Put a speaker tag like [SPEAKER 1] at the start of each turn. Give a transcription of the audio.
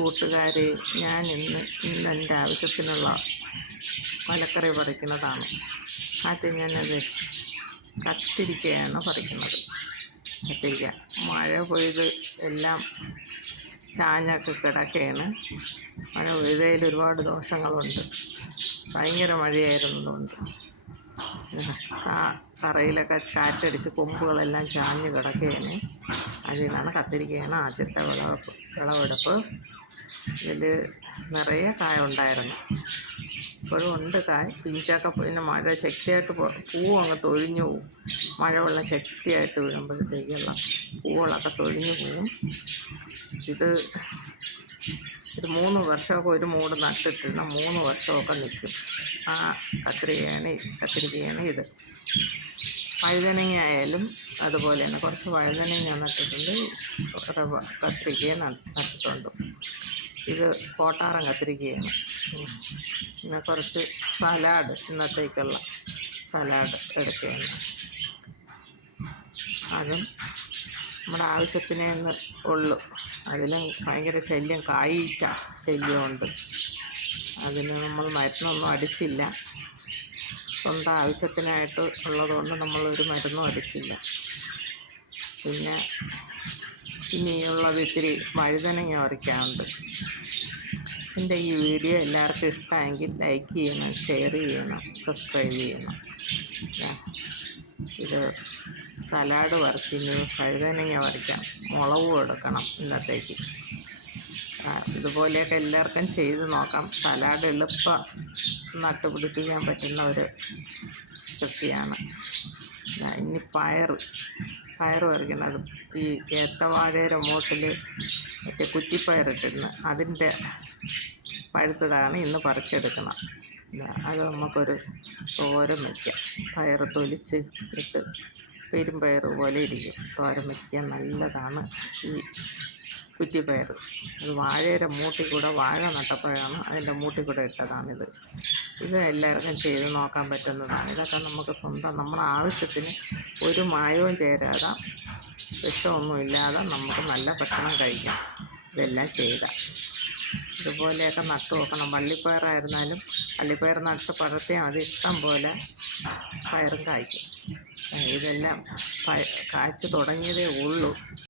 [SPEAKER 1] കൂട്ടുകാരെ ഞാൻ ഇന്ന് ഇന്ന് എന്റെ ആവശ്യത്തിനുള്ള മലക്കറി പറിക്കുന്നതാണ്. ആദ്യം ഞാനത് കത്തിരിക്കയാണ് പറിക്കുന്നത്. കത്തിരിക്ക. മഴ പെയ്ത് എല്ലാം ചാഞ്ഞൊക്കെ കിടക്കുകയാണ് മഴ പെയ്തതിൽ ഒരുപാട് ദോഷങ്ങളുണ്ട്. ഭയങ്കര മഴയായിരുന്നതുകൊണ്ട് തറയിലൊക്കെ കാറ്റടിച്ച് കൊമ്പുകളെല്ലാം ചാഞ്ഞ് കിടക്കുകയാണ് അതിൽ നിന്നാണ് കത്തിരിക്കുകയാണ് ആദ്യത്തെ വിളവെടുപ്പ് വിളവെടുപ്പ്. ഇതിൽ നിറയെ കായ ഉണ്ടായിരുന്നു. ഇപ്പോഴും ഉണ്ട് കായ്. പിഞ്ചൊക്കെ പിന്നെ മഴ ശക്തിയായിട്ട് പൂവ് അങ്ങ് തൊഴിഞ്ഞു പോവും. മഴവെള്ളം ശക്തിയായിട്ട് വീഴുമ്പോഴത്തേക്കുള്ള പൂവുകളൊക്കെ തൊഴിഞ്ഞു പോവും. ഇത് ഇത് മൂന്ന് വർഷമൊക്കെ ഒരു മൂട് നട്ടിട്ടിരുന്ന മൂന്ന് വർഷമൊക്കെ നിൽക്കും. ആ കത്തിരിക്കയാണ് കത്തിരിക്കയാണ് ഇത്. വഴുതനങ്ങ ആയാലും അതുപോലെ തന്നെ കുറച്ച് വഴുതനങ്ങ നട്ടിട്ടുണ്ട്. കത്തിരിക്കയെ നട്ടിട്ടുണ്ട്. ഇത് കോട്ടാറം കത്തിരിക്കുകയാണ്. പിന്നെ കുറച്ച് സലാഡ് ഇന്നത്തേക്കുള്ള സലാഡ് എടുക്കുകയാണ്. അതും നമ്മുടെ ആവശ്യത്തിന് ഉള്ളൂ. അതിലും ഭയങ്കര ശല്യം കായീച്ച ശല്യമുണ്ട്. അതിന് നമ്മൾ മരുന്നൊന്നും അടിച്ചില്ല. സ്വന്തം ആവശ്യത്തിനായിട്ട് ഉള്ളതുകൊണ്ട് നമ്മളൊരു മരുന്നും അടിച്ചില്ല. പിന്നെ ഇനിയുള്ളത് ഇത്തിരി വഴുതനങ്ങ പറിക്കാനുണ്ട് എന്റെ ഈ വീഡിയോ എല്ലാവർക്കും ഇഷ്ടമെങ്കിൽ ലൈക്ക് ചെയ്യണം ഷെയർ ചെയ്യണം സബ്സ്ക്രൈബ് ചെയ്യണം. ഇത് സലാഡ് പറിച്ചിന് വഴുതനങ്ങ പറിക്കാം മുളകും എടുക്കണം ഇന്നത്തേക്ക്. ഇതുപോലെയൊക്കെ എല്ലാവർക്കും ചെയ്ത് നോക്കാം. സലാഡ് എളുപ്പം നട്ടുപിടിപ്പിക്കാൻ പറ്റുന്ന ഒരു കൃഷിയാണ്. ഇനി പയർ പയർ പറിക്കുന്നത് ഈ ഏത്തവാഴയുടെ മൂട്ടിൽ മറ്റേ കുറ്റിപ്പയറിട്ടിരുന്ന് അതിന്റെ പഴുത്തതാണ് ഇന്ന് പറിച്ചെടുക്കണം അത് നമുക്കൊരു തോരൻ വയ്ക്കാം. പയർ തൊലിച്ച് ഇട്ട് പെരുമ്പയർ പോലെ ഇരിക്കും. തോരം വയ്ക്കാൻ നല്ലതാണ് ഈ കുറ്റിപ്പയർ. അത് വാഴയുടെ മൂട്ടിൽ കൂടെ വാഴ നട്ടപ്പോഴാണ് അതിന്റെ മൂട്ടിൽ കൂടെ ഇട്ടതാണിത്. ഇത് എല്ലാവർക്കും ചെയ്ത് നോക്കാൻ പറ്റുന്നതാണ്. ഇതൊക്കെ നമുക്ക് സ്വന്തം നമ്മുടെ ആവശ്യത്തിന് ഒരു മായവും ചേരാതെ വിഷമൊന്നും ഇല്ലാതെ നമുക്ക് നല്ല ഭക്ഷണം കഴിക്കാം. ഇതെല്ലാം ചെയ്ത. ഇതുപോലെയൊക്കെ നട്ടു നോക്കണം. വള്ളിപ്പയറായിരുന്നാലും വള്ളിപ്പയർ നട്ട് പഴത്തിയാൽ മതി. ഇഷ്ടം പോലെ പയറും കായ്ക്കും. ഇതെല്ലാം കായ്ച്ചു തുടങ്ങിയതേ ഉള്ളൂ.